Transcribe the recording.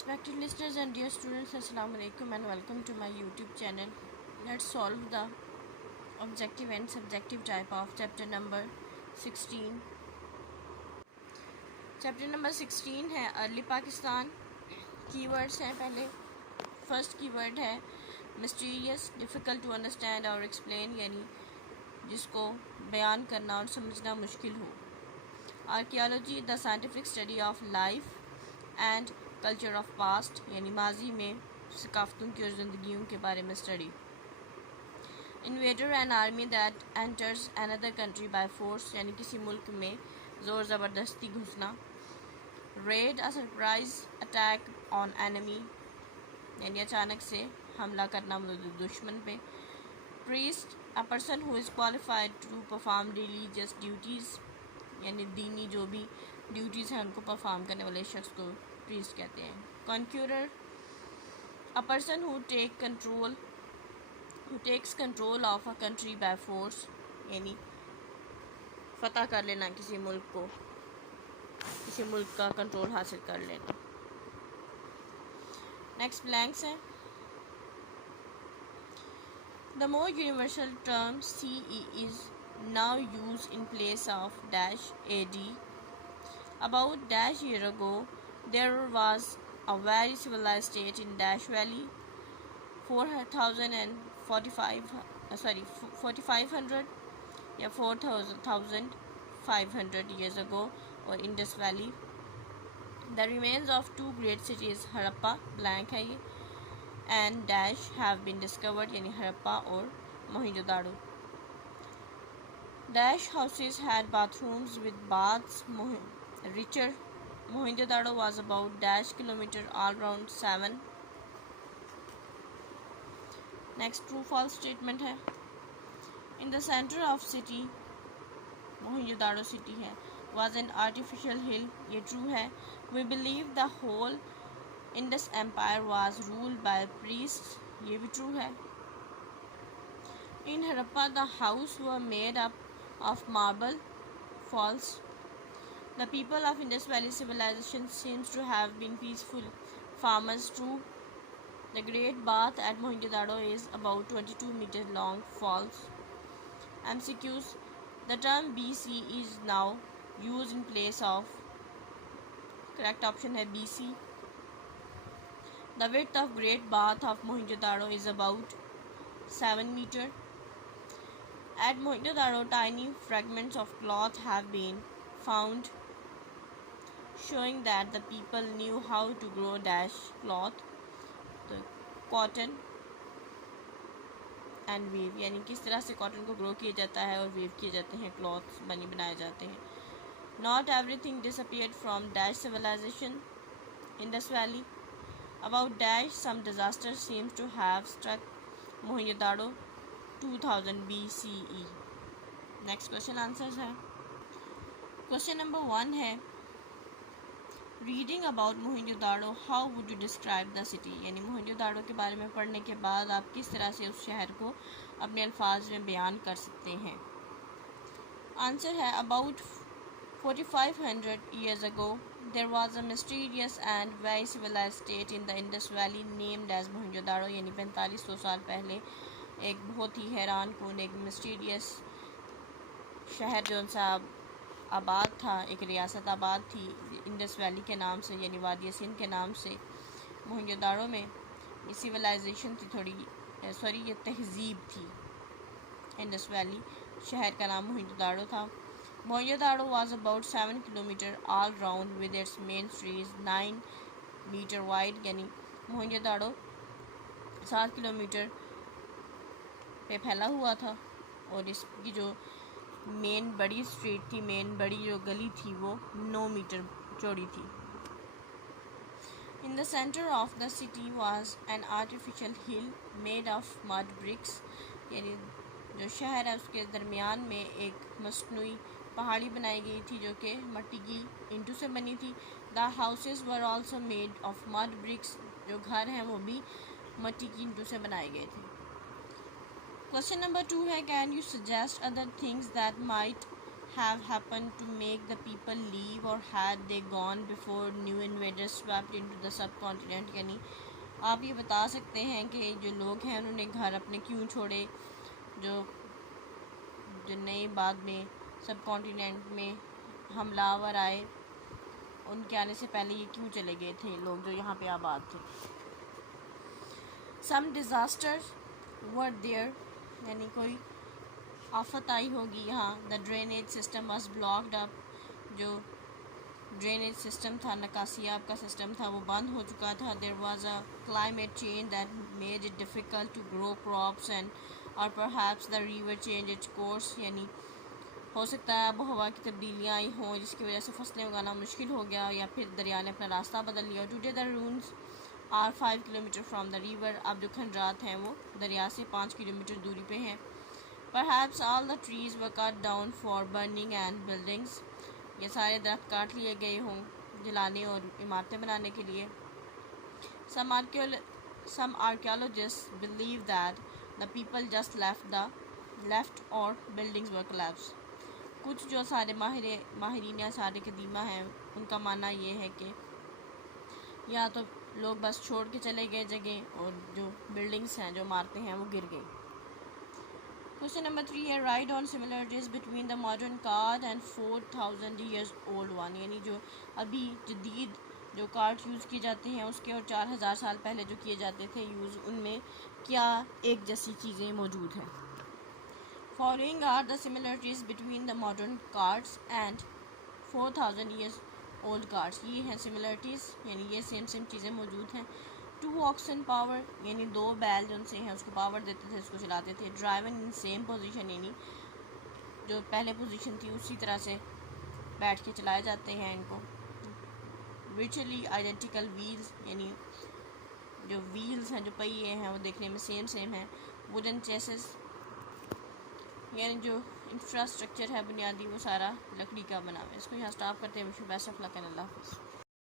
Respected listeners and dear students, Assalamu alaikum and welcome to my YouTube channel. Let's solve the objective and subjective type of chapter number 16. Chapter number 16 ہے early Pakistan. Key words ہیں. پہلے first key word ہے mysterious, difficult to understand اور explain, یعنی جس کو بیان کرنا اور سمجھنا مشکل ہو. Archaeology, the scientific study of life and culture of past, یعنی ماضی میں ثقافتوں کی اور زندگیوں کے بارے میں study. Invader, an army that enters another country by force, یعنی کسی ملک میں زور زبردستی گھسنا. Raid, a surprise attack on enemy, یعنی اچانک سے حملہ کرنا دشمن پہ. Priest, a person who is qualified to perform religious duties, یعنی دینی جو بھی ڈیوٹیز ہیں ان کو پرفارم کرنے والے شخص کو پریسٹ کہتے ہیں. Conqueror, a person who takes control of a country by force, یعنی فتح کر لینا کسی ملک کو, کسی ملک کا کنٹرول حاصل کر لینا. نیکسٹ بلینکس ہیں. The more universal term CE is now used in place of -AD. About -year ago, there was a very civilized state in Valley. 4500 یا 4500 years ago, or Indus Valley. The remains of two great cities, Harappa blank ہے یہ, and have been discovered, یعنی ہرپا اور موہنجو داڑو. Houses had bathrooms with baths. Richer. Mohenjo Daro was about kilometer all round 7. Next, true false statement ہے. In the center of city, Mohenjo Daro city ہے, was an artificial hill. یہ true ہے. We believe the whole Indus Empire was ruled by priests. یہ بھی true ہے. In Harappa, the houses were made up of marble. False. The people of Indus Valley civilization seems to have been peaceful farmers. True. The Great Bath at Mohenjo-daro is about 22 meters long. False. MCQs. The term BC is now used in place of. Correct option ہے BC. The width of Great Bath of Mohenjo-daro is about 7 meters. At Mohenjo-daro, tiny fragments of cloth have been found, showing that the people knew how to grow cloth, the cotton and weave, یعنی کس طرح سے cotton کو گرو کیا جاتا ہے اور view کیے جاتے ہیں, کلاتھ بنائے جاتے ہیں. Not everything disappeared from civilization. Indus Valley. About some disaster seems to have struck Mohenjo-daro 2000 BCE. Next question answers ہے. Question number 1 ہے Reading about Mohenjo-daro, how would you describe the city? یعنی موہنجو-داڑو کے بارے میں پڑھنے کے بعد آپ کس طرح سے اس شہر کو اپنے الفاظ میں بیان کر سکتے ہیں. آنسر ہے about 4500 years ago, there was a mysterious and very civilized state in the Indus Valley named as Mohenjo-daro. یعنی 4500 سال پہلے ایک بہت ہی حیران کن, ایک مسٹیریس شہر جو سا آباد تھا, ایک ریاست آباد تھی انڈس ویلی کے نام سے, یعنی وادی سندھ کے نام سے. موہنجو-داڑو میں یہ سویلائزیشن تھی یہ تہذیب تھی. انڈس ویلی شہر کا نام موہنجو-داڑو تھا. Mohenjo-daro was about 7 kilometers all round with its main streets 9 meters wide. یعنی موہنجو-داڑو 7 کلومیٹر پہ پھیلا ہوا تھا اور اس کی جو مین بڑی اسٹریٹ تھی, مین بڑی جو گلی تھی وہ 9 میٹر چوڑی تھی. In the center of the city was an artificial hill made of mud bricks. یعنی جو شہر ہے اس کے درمیان میں ایک مصنوعی پہاڑی بنائی گئی تھی جو کہ مٹی کی اینٹوں سے بنی تھی. The houses were also made of mud bricks. جو گھر ہیں وہ بھی مٹی کی اینٹوں سے بنائے گئے تھے. Question number 2 ہے Can you suggest other things that might have happened to make the people leave, or had they gone before new invaders swept into the subcontinent. یعنی آپ یہ بتا سکتے ہیں کہ جو لوگ ہیں انہوں نے گھر اپنے کیوں چھوڑے، جو نئے بعد میں سب کانٹیننٹ میں حملہ آور آئے ان کے آنے سے پہلے یہ کیوں چلے گئے تھے لوگ جو یہاں پہ آباد تھے. سم ڈیزاسٹرز ور دیئر، یعنی کوئی آفت آئی ہوگی یہاں. دا ڈرینیج سسٹم واز بلاکڈ اپ، جو ڈرینیج سسٹم تھا، نکاسیاب کا سسٹم تھا، وہ بند ہو چکا تھا. There was a climate change that made it difficult to grow crops and اور perhaps the river change its course, یعنی ہو سکتا ہے آب و ہوا کی تبدیلیاں آئی ہوں جس کی وجہ سے فصلیں اگانا مشکل ہو گیا، یا پھر دریا نے اپنا راستہ بدل لیا. Today the ruins are 5 kilometre from the river, اب جو کھنڈرات ہیں وہ دریا سے 5 کلومیٹر دوری پہ ہیں. Perhaps all the trees were cut down for burning and buildings، یہ سارے درخت کاٹ لیے گئے ہوں جلانے اور عمارتیں بنانے کے لیے. Some archaeologists believe that the people just left or buildings were collapsed. کچھ جو سارے ماہرین آثار قدیمہ ہیں ان کا ماننا یہ ہے کہ یا تو لوگ بس چھوڑ کے چلے گئے جگہ، اور جو بلڈنگس ہیں، جو عمارتیں ہیں، وہ گر گئی. Question number 3 ہے write on similarities between the modern cart and 4000 years old one، یعنی جو ابھی جدید جو کارٹ یوز کیے جاتے ہیں اس کے اور 4000 سال پہلے جو کیے جاتے تھے یوز، ان میں کیا ایک جیسی چیزیں موجود ہیں. Following are the similarities between the modern carts and 4000 years old carts، یہ ہیں similarities، یعنی یہ سیم چیزیں موجود ہیں. 2 oxen power، یعنی 2 بیل جو ان سے ہیں اس کو پاور دیتے تھے، اس کو چلاتے تھے. Driven in same position، یعنی جو پہلے پوزیشن تھی اسی طرح سے بیٹھ کے چلائے جاتے ہیں ان کو. Virtually identical wheels، یعنی جو ویلز ہیں، جو پہیے ہیں، وہ دیکھنے میں سیم ہیں. Wooden chassis، یعنی جو انفراسٹرکچر ہے بنیادی وہ سارا لکڑی کا بنا ہوا ہے. اس کو یہاں سٹاپ کرتے ہیں. Wish you best of luck and Allah حافظ.